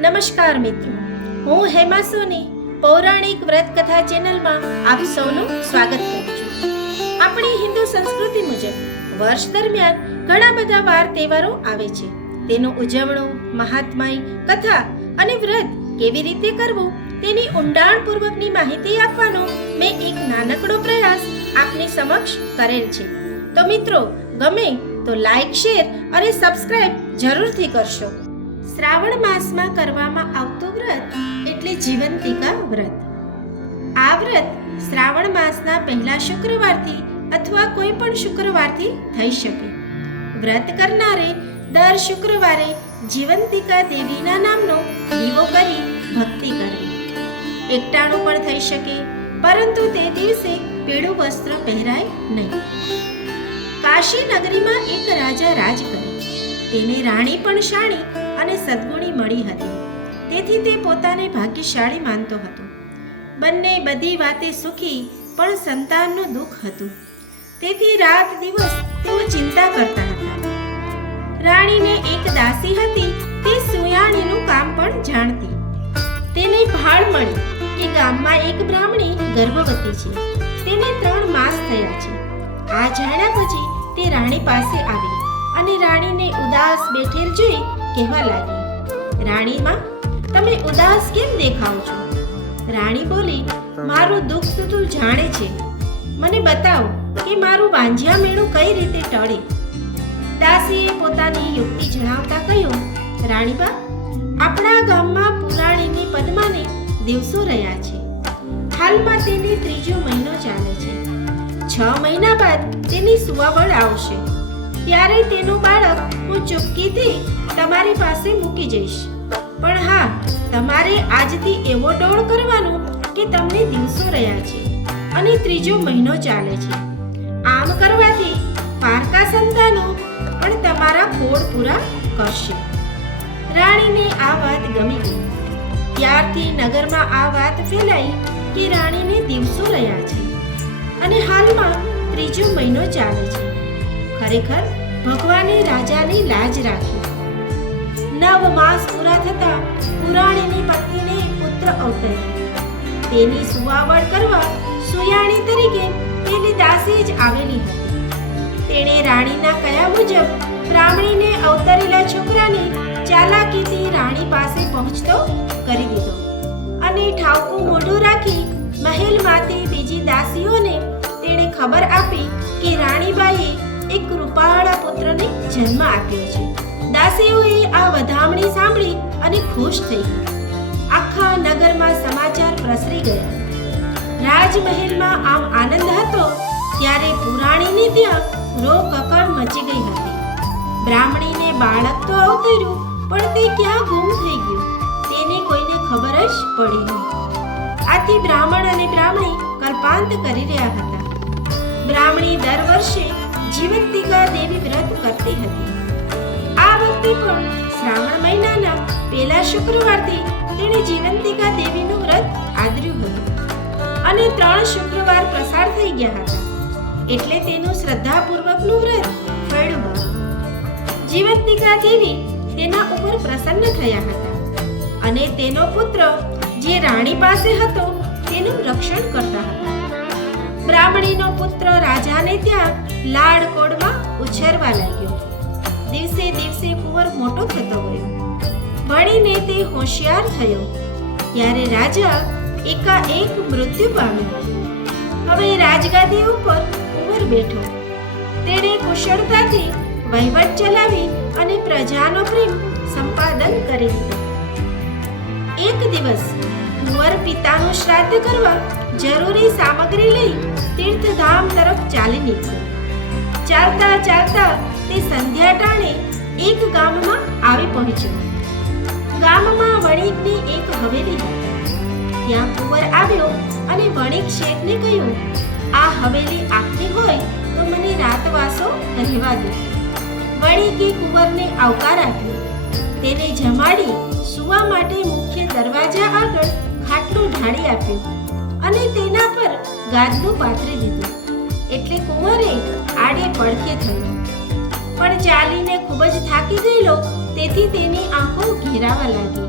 નમસ્કાર મિત્રો, હું હેમા સોની પૌરાણિક વ્રત કથા ચેનલમાં આપ સૌનું સ્વાગત કરું છું. આપણી હિન્દુ સંસ્કૃતિ મુજબ વર્ષ દરમિયાન ઘણા બધા વાર તહેવારો આવે છે. તેનું ઉજવણું, મહાત્મય, કથા અને વ્રત કેવી રીતે કરવું તેની ઊંડાણપૂર્વકની માહિતી આપવાનો મેં એક નાનકડો પ્રયાસ આપની સમક્ષ કરેલ છે. તો મિત્રો, ગમે તો લાઈક, શેર અને સબસ્ક્રાઇબ જરૂરથી કરશો. શ્રાવણ માસમાં કરવામાં આવતું વ્રત એટલે જીવંતિકા વ્રત. આ વ્રત શ્રાવણ માસના પહેલા શુક્રવારથી અથવા કોઈ પણ શુક્રવારથી થઈ શકે. વ્રત કરનારે દર શુક્રવારે જીવંતિકા દેવીના નામનો દીવો કરી ભક્તિ કરવી. એકટાણું પણ થઈ શકે, પરંતુ તે દિવસે પીળું વસ્ત્ર પહેરાય નહીં. કાશી નગરીમાં એક રાજા રાજ કરે. તેને રાણી પણ શાણી અને સદ્ગુણી મળી હતી. તેથી તે પોતાને ભાગ્યશાળી માનતો હતો. બંને બધી વાતે સુખી, પણ સંતાનનું દુઃખ હતું. તેથી રાત દિવસ તેઓ ચિંતા કરતા હતા. રાણીને એક દાસી હતી, તે સુયાણીનું કામ પણ જાણતી. તેને ભાળ મળી કે ગામમાં એક બ્રાહ્મણી ગર્ભવતી છે. તેને 3 માસ થયા છે. આ જાણ્યા પછી તે રાણી પાસે આવી અને રાણીને ઉદાસ બેઠેલ જોઈ કહેવા લાગી, રાણીમાં, તમે ઉદાસ કેમ દેખાવ છો? રાણી બોલી, મારું દુઃખ તો તું જાણે છે. મને બતાવ કે મારું વાંઝિયા મેળું કઈ રીતે ટળે. દાસીએ પોતાની યુક્તિ જણાવતા કહ્યું, રાણીબા, આપણા ગામમાં પુરાણીની પદ્માને દિવસો રહ્યા છે. હાલમાં તેને 3જો મહિનો ચાલે છે. 6 મહિના બાદ તેની સુવાવડ આવશે. ત્યારે તેનું બાળક હું ચૂપકીથી તમારી પાસે મૂકી જઈશ. પણ હા, તમારે આજથી એવો ડોળ કરવાનો કે તમને દિવસો રહ્યા છે અને 3જો મહિનો ચાલે છે. આમ કરવાથી પારકા સંતાનો પણ તમારા કોડ પૂરા કરશે. રાણીને આ વાત ગમી ગઈ. ત્યારથી નગરમાં આ વાત ફેલાઈ કે રાણીને દિવસો રહ્યા છે અને હાલમાં 3જો મહિનો ચાલે છે. ખરેખર ભગવાને રાજાની લાજ રાખી. 9 માસ પૂરા થતા પુરાણીની પત્નીને પુત્ર અવતર્યો. તેની સુવાવડ કરવા સુયાણી તરીકે પેલી દાસી જ આવેલી હતી. તેણે રાણીના કયા મુજબ બ્રાહ્મણીને અવતરેલા છોકરાને ચાલાકીથી રાણી પાસે પહોંચતો કરી દીધો અને ઠાવકું મોઢું રાખી મહેલમાંથી બીજી દાસીઓને તેણે ખબર આપી કે રાણીબાઈએ એક કૃપાળા પુત્રને જન્મ આપ્યો છે. દાસીઓએ આ વધામણી સાંભળી અને ખુશ થઈ. આખા નગરમાં સમાચાર પ્રસરી ગયા. રાજમહેલમાં આમ આનંદ હતો ત્યારે પુરાણીની ત્યાં રોકકળ મચી ગઈ હતી. બ્રાહ્મણીને બાળક તો અવતર્યું, પણ તે ક્યાં ગુમ થઈ ગયું તેને કોઈને ખબર જ પડી નહીં. આથી બ્રાહ્મણ અને બ્રાહ્મણી કલ્પાંત કરી રહ્યા હતા. બ્રાહ્મણી દર વર્ષે જીવંતિકા દેવી વ્રત કરતી હતી. આ વખતે પણ શ્રાવણ મહિનાના પહેલા શુક્રવારથી તેણે જીવંતિકા દેવીનું વ્રત આદર્યું હતું અને 3 શુક્રવાર પસાર થઈ ગયા હતા. એટલે તેનું શ્રદ્ધાપૂર્વકનું વ્રત ફળ્યું હતું. જીવંતિકા દેવી તેના ઉપર પ્રસન્ન થયા હતા અને તેનો પુત્ર જે રાણી પાસે હતો તેનું રક્ષણ કરતા હતા. બ્રાહ્મણીનો પુત્ર રાજાને ત્યાં લાડકોડમાં ઉછેરવા લાગ્યો. દિવસે દિવસે કુંવર મોટો થતો ગયો. ભણીને તે હોશિયાર થયો. ત્યારે રાજા એકાએક મૃત્યુ પામ્યો. હવે રાજગાદી ઉપર કુંવર બેઠો. તેણે કુશળતાથી વહીવટ ચલાવી અને પ્રજાનો પ્રેમ સંપાદન કરી લીધો. એક દિવસ કુંવર પિતાનું શ્રાદ્ધ કરવા જરૂરી સામગ્રી લઈ તીર્થધામ તરફ ચાલી નીકળ્યો. ચાલતા ચાલતા તે સંધ્યા ટાણે એક ગામમાં આવી પહોંચ્યો. ગામમાં વણિકની એક હવેલી હતી. ત્યાં કુંવર આવ્યો અને વણિક શેઠને કહ્યું, આ હવેલી આપની હોય તો મને રાતવાસો રહેવા દો. વણિકે કુંવરને આવકાર આપ્યો. તેને જમાડી સૂવા માટે મુખ્ય દરવાજા આગળ ખાટલું ઢાળી આપ્યું અને તેના પર ગાદલું પાથરી દીધું. એટલે કુંવરે આડે પડખે થયો. પણ ચાલીને ખૂબ જ થાકી ગયેલો, તેથી તેની આંખો ઘેરાવા લાગી.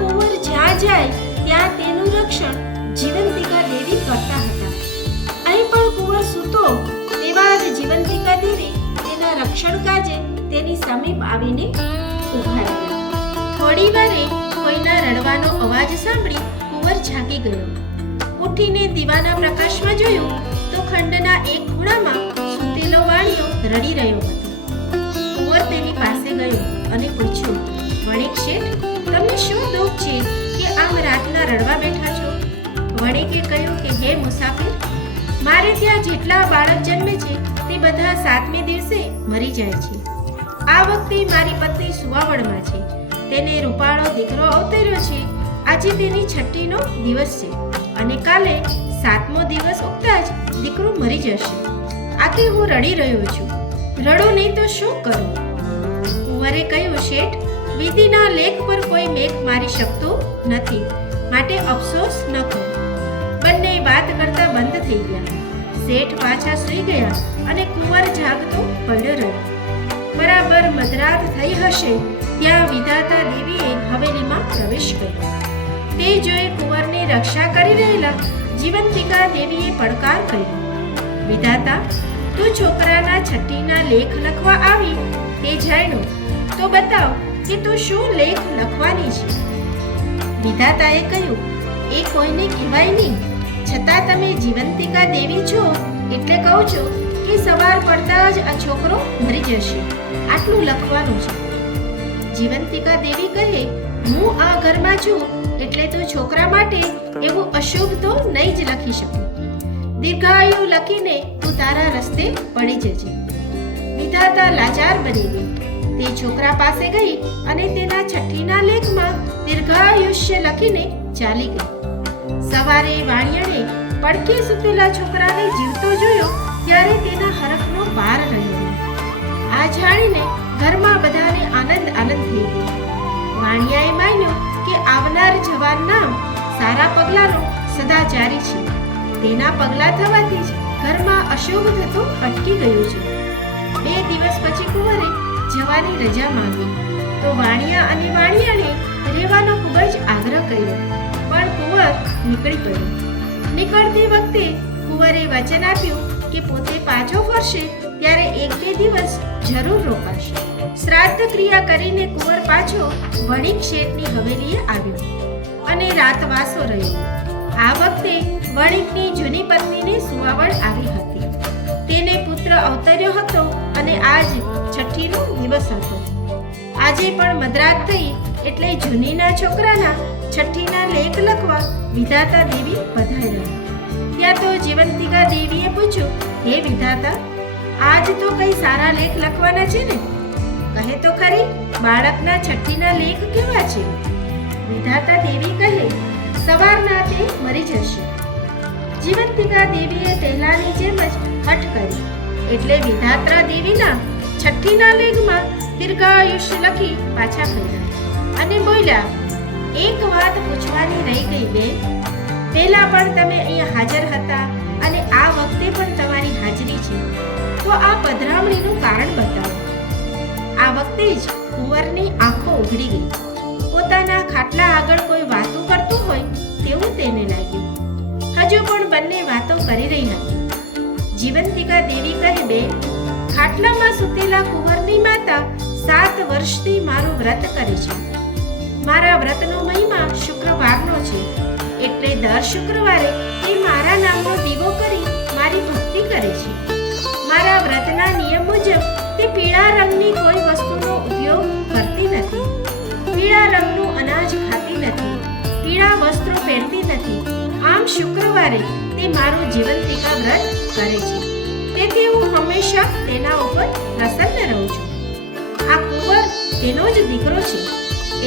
કુંવર જ્યાં જાય ત્યાં તેનું રક્ષણ જીવંતિકા દેવી કરતા હતા. અહીં પણ કુંવર સૂતો તેવા જ જીવંતિકા દેવી તેના રક્ષણ કાજે તેની સમીપ આવીને ઊભા રહ્યા. થોડી વારે કોઈના રડવાનો અવાજ સાંભળી કુંવર જાગી ગયો. ઉઠીને દીવાના પ્રકાશમાં જોયું તો ખંડના એક ખૂણામાં સૂતેલો વાણિયો રડી રહ્યો હતો. કુંવર તેની પાસે ગયો અને પૂછ્યું, વણિક શેઠ, તમને શું દુઃખ છે કે આમ રાતના રડવા બેઠા છો? વણિકે કહ્યું કે હે મુસાફિર, મારે ત્યાં જેટલા બાળક જન્મે છે તે બધા 7મે દિવસે મરી જાય છે. આ વખતે મારી પત્ની સુવાવડમાં છે. તેને રૂપાળો દીકરો અવતર્યો છે. આજે તેની છઠ્ઠીનો દિવસ છે અને કાલે 7મો દિવસ ઉગતા જ દીકરો મરી જશે. આથી હું રડી રહ્યો છું. રડો નહીં તો શું કરું? કુંવરે કહ્યું, શેઠ, વિધિના લેખ પર કોઈ મેઘ મારી શકતો નથી, માટે અફસોસ ન કરો. બંને વાત કરતા બંધ થઈ ગયા. શેઠ પાછા સૂઈ ગયા અને કુંવર જાગતો પડ્યો રહ્યો. બરાબર મધરાત થઈ હશે ત્યાં વિધાતા દેવીએ હવેલીમાં પ્રવેશ કર્યો. તે જોઈ કુંવરની રક્ષા કરી રહેલા જીવંતિકા દેવીએ પડકાર કર્યો, વિધાતા, તું છોકરાના છઠ્ઠીના લેખ લખવા આવી તે જાણ્યું તો બતાવ કે તું શું લેખ લખવાની છે. વિધાતાએ કહ્યું, એ કોઈને કહેવાય નહીં, છતાં તમે જીવંતિકા દેવી છો એટલે કહું છું કે સવાર પડતા જ આ છોકરો મરી જશે. આટલું લખવાનું છે. જીવંતિકા દેવી કહે, હું આ ઘરમાં છું એટલે તું છોકરા માટે એવું અશુભ તો નહીં જ લખી શકું. દીર્ઘાયુ લખીને તું તારા રસ્તે પડી જજે. વિધાતા લાચાર બની ગઈ. તે છોકરા પાસે ગઈ અને તેના છઠ્ઠીના લેખમાં દીર્ઘાયુષ્ય લખીને ચાલી ગઈ. સવારે વાણિયાને પડખે સૂતેલા છોકરાને જીવતો જોયો ત્યારે તેના હરખનો પાર રહ્યો. આ જાણીને ઘરમાં બધાને આનંદ થઈ ગયો. વાણિયાએ માન્યું કે આવનાર જવાન નામ સારા પગલાંનો સદાચારી છે. તેના પગલાં થવાથી જ ઘરમાં અશુભ થતું અટકી ગયું છે. 2 દિવસ પછી કુંવરે જવાની રજા માંગી તો વાણિયા અને વાણિયાને રહેવાનો ખૂબ જ આગ્રહ કર્યો, પણ કુંવર નીકળી પડ્યો. નીકળતી વખતે કુંવરે વચન આપ્યું કે પોતે પાછો ફરશે ત્યારે 1-2 દિવસ જરૂર રોકાશે. શ્રાદ્ધ ક્રિયા કરીને કુંવર પાછો વણિક શેઠની હવેલીએ આવ્યો અને રાતવાસો રહ્યો. આ વખતે વણિકની જૂની પત્નીને સુવાવડ આવી હતી. તેને પુત્ર અવતર્યો હતો અને આજ છઠ્ઠીનો દિવસ હતો. આજે પણ મધરાત થઈ એટલે જૂનીના છોકરાના છઠ્ઠીના લેખ લખવા વિધાતા દેવી પધાર્યા. ત્યાં તો જીવંતિકા દેવીએ પૂછ્યું, હે વિધાતા, આજ તો કઈ સારા લેખ લખવાના છે ને? કહે તો ખરી, બાળકના છઠ્ઠીના લેખ કેવા છે? વિધાતા દેવી કહે, સવારના તે મરી જશે. જીવંતિકા દેવીએ પહેલાની જેમ જ હઠ કરી એટલે વિધાત્રા દેવીના છઠ્ઠીના લેખમાં દીર્ઘાયુષ્ય લખી પાછા ફર્યા અને બોલ્યા, એક વાત પૂછવાની રહી ગઈ બેન. પહેલા પણ તમે અહીંયા હાજર હતા અને આ વખતે પણ તમારી હાજરી છે, તો આ પધરામણીનું કારણ બતાવો. આ વખતે જ કુંવરની આંખો ઉઘડી ગઈ. પોતાના ખાટલા આગળ કોઈ વાતો કરતું હોય તેવું તેને લાગ્યું. હજુ પણ બંને વાતો કરી રહી હતી. જીવંતિકા દેવી કહે, બેન, ખાટલામાં સૂતેલા કુંવરની માતા 7 વર્ષથી મારું વ્રત કરે છે. મારા વ્રતનો મહિમા શુક્રવારનો છે એટલે દર શુક્રવારે તે મારા નામનો દીવો કરી મારી ભક્તિ કરે છે. મારા વ્રતના નિયમ મુજબ તે પીળા રંગની કોઈ વસ્તુનો ઉપયોગ કરતી નથી, પીળા રંગનું અનાજ ખાતી નથી, પીળા વસ્ત્રો પહેરતી નથી. આમ શુક્રવારે તે મારું જીવંતિકા વ્રત કરે છે. તેથી હું હંમેશા તેના ઉપર પ્રસન્ન રહું છું. આ કુંવર તેનો જ દીકરો છે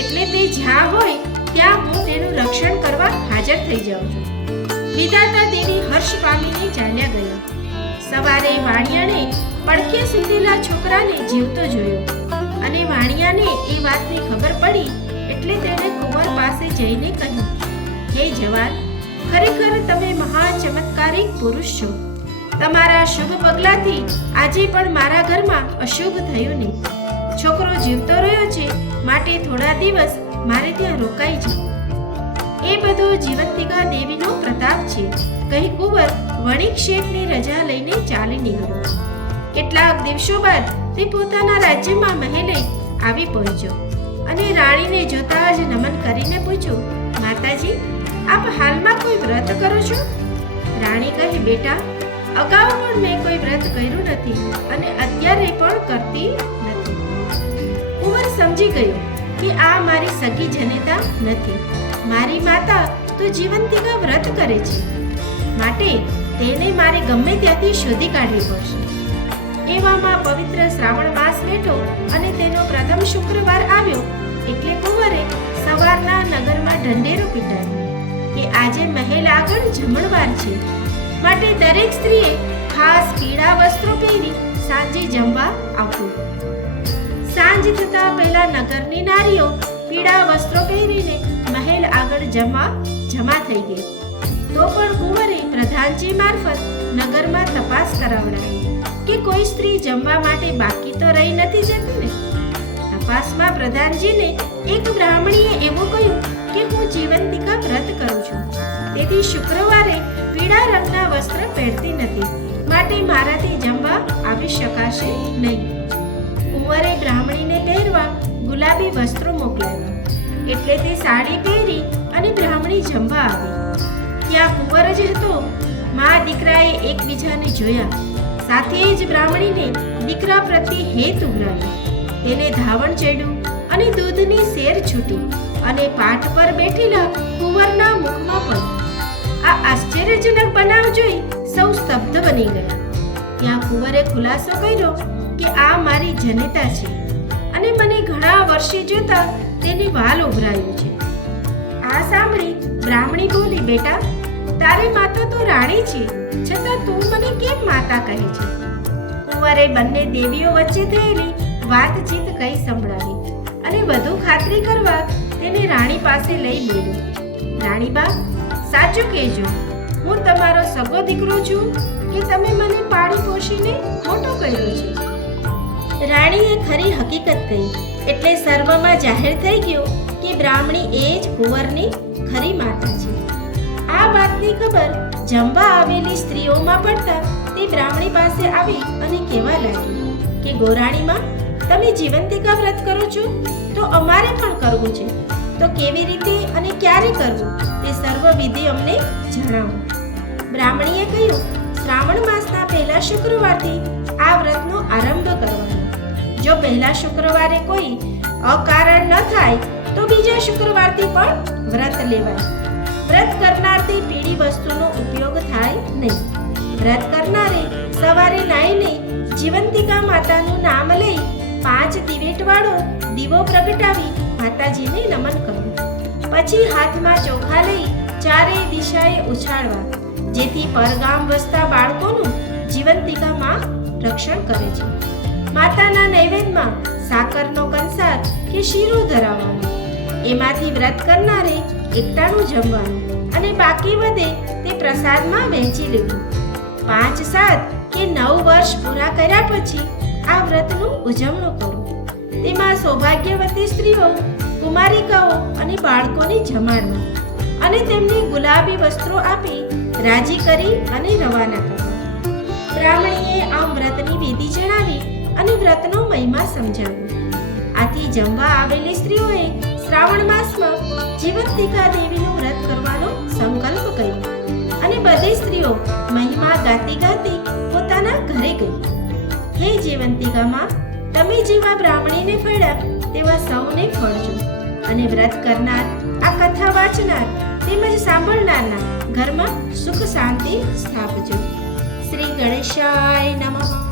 એટલે તે જ્યાં હોય ત્યાં હું તેનું રક્ષણ કરવા હાજર થઈ જાઉં છું. વિધાતા દેવી હર્ષ પામીને ચાલ્યા ગયા. સવારે વાણિયાને પડખે સૂતેલા છોકરાને જીવતો જોયો અને વાણિયાને એ વાતની ખબર પડી એટલે તેણે કુંવર પાસે જઈને કહ્યું, હે જવાન, ખરેખર તમે મહા ચમત્કારિક પુરુષ છો. તમારા શુભ પગલાથી આજે પણ મારા ઘરમાં અશુભ થયું નહીં. છોકરો જીવતો રહ્યો છે માટે થોડા દિવસ મારે ત્યાં રોકાઈ જવું. એ બધો જીવંતિકા દેવીનો પ્રતાપ છે, કહી કુંવર વણિક શેઠની રજા લઈને ચાલી નીકળ્યો. કેટલાક દિવસો બાદ તે પોતાના રાજ્યમાં મહેલે આવી પહોંચ્યો અને રાણીને જોતા જ નમન કરીને પૂછ્યું, માતાજી, આપ હાલમાં કોઈ વ્રત કરો છો? રાણી કહે, બેટા, અગાઉ પણ મેં કોઈ વ્રત કર્યું નથી અને અત્યારે પણ કરતી નથી. કુંવર સમજી ગયો કે આ મારી સગી જનેતા નથી. મારી માતા તો જીવંતિકા વ્રત કરે છે, માટે તેને મારે ગમે ત્યાંથી શોધી કાઢવી પડશે. એવામાં પવિત્ર શ્રાવણ માસ બેઠો અને તેનો પ્રથમ શુક્રવાર આવ્યો એટલે કુંવરે સવારના નગરમાં ઢંઢેરો પીટાવ્યો કે આજે મહેલ આગળ જમણવાર છે, માટે દરેક સ્ત્રીએ ખાસ પીળા વસ્ત્રો પહેરી સાંજે જમવા આવવું. સાંજ થતા પહેલા નગરની નારીઓ પીળા વસ્ત્રો પહેરીને મહેલ આગળ જમા થઈ ગઈ. તો પણ કુંવરે પ્રધાનજી મારફત નગરમાં તપાસ કરાવડાવી કે કોઈ સ્ત્રી જમવા માટે બાકી તો રહી નથી જતી ને. તપાસમાં પ્રધાનજીને એક બ્રાહ્મણીએ એવું કહ્યું કે હું જીવંતિકા વ્રત કરું છું, તેથી શુક્રવારે પીળા રંગના વસ્ત્ર પહેરતી નથી, માટે મારાથી જમવા આવી શકાશે નહીં. કુંવરે બ્રાહ્મણીને પહેરવા ગુલાબી વસ્ત્રો મોકલાવ્યા એટલે તે સાડી પહેરી અને બ્રાહ્મણી જમવા આવી. ત્યાં કુંવર જ હતો. મા દીકરાએ એકબીજાને જોયા. સાથે જ બ્રાહ્મણીને દીકરા પ્રત્યે હેત ઉભરાયો. તેને ધાવણ ચડ્યું અને દૂધની સેર છૂટી અને પાઠ પર બેઠેલા કુંવરના મુખમાં પણ. આ આશ્ચર્યજનક બનાવ જોઈ સૌ સ્તબ્ધ બની ગયા. ત્યાં કુંવરે ખુલાસો કર્યો કે આ મારી જનેતા છે અને મને ઘણા વર્ષે જોતા તેને વાલ ઉભરાયું છે. આ સાંભળી બ્રાહ્મણી બોલી, બેટા, તારી માતા તો રાણી છે, છતાં તું મને કેમ માતા કહે છે? કુંવરે બંને દેવીઓ વચ્ચે થયેલી વાતચીત કહી સંભળાવી અને વધુ ખાતરી કરવા તેને રાણી પાસે લઈ બોલ્યો, રાણીબા, સાચું કહેજો, હું તમારો સગો દીકરો છું કે તમે મને પાળી પોષીને મોટો કર્યો છે? રાણીએ ખરી હકીકત કહી એટલે સર્વમાં જાહેર થઈ ગયો કે બ્રાહ્મણી એ જ કુંવરની ખરી માતા છે. આ વાતની ખબર જમવા આવેલી સ્ત્રીઓમાં પડતા તે બ્રાહ્મણી પાસે આવી અને કહેવા લાગી કે ગોરાણીમાં, તમે જીવંતિકા વ્રત કરો છો તો અમારે પણ કરવું છે, તો કેવી રીતે અને ક્યારે કરવું તે સર્વ વિધિ અમને જણાવો. બ્રાહ્મણીએ કહ્યું, શ્રાવણ માસના પહેલા શુક્રવારથી આ વ્રતનો આરંભ કરવાનો. જો પહેલા શુક્રવારે કોઈ અકારણ ન થાય તો બીજા શુક્રવારથી પણ વ્રત લેવાય. વ્રત કરનારથી પીળી વસ્તુનો ઉપયોગ થાય નહીં. વ્રત કરનારે સવારે નાહીને જીવંતિકા માતાનું નામ લઈ 5 દિવેટવાળો દીવો પ્રગટાવી માતાજીને નમન કરવું. પછી હાથમાં ચોખા લઈ ચારેય દિશાએ ઉછાળવા, જેથી પરગામ વસતા બાળકોનું જીવંતિકા માં રક્ષણ કરે છે. માતાના નૈવેદ્યમાં સાકરનો કંસાર કે શીરો ધરાવવાનો. એમાંથી વ્રત કરનારે એકટાણું જમવાનું અને બાકી વધે તે પ્રસાદમાં વહેંચી લેવું. 5, 7 કે 9 વર્ષ પૂરા કર્યા પછી આ વ્રતનું ઉજવણું કરવું. તેમાં સૌભાગ્યવતી સ્ત્રીઓ, કુમારિકાઓ અને બાળકોને જમાડવા અને તેમને ગુલાબી વસ્ત્રો આપી રાજી કરી અને રવાના કરવા. બ્રાહ્મણીએ આમ વ્રતની વિધિ જણાવી અને વ્રતનો મહિમા સમજાવ્યો. આથી જમવા આવેલી સ્ત્રીઓએ શ્રાવણ માસમાં જીવંતિકા દેવીનું વ્રત કરવાનો સંકલ્પ કર્યો અને બધી સ્ત્રીઓ મહિમા ગાતી ગાતી પોતાના ઘરે ગઈ. હે જીવંતિકામાં, તમે જેવા બ્રાહ્મણીને ફળ્યા તેવા સૌને ફળજો અને વ્રત કરનાર, આ કથા વાંચનાર તેમજ સાંભળનારના ઘરમાં સુખ શાંતિ સ્થાપજો. શ્રી ગણેશાય નમઃ.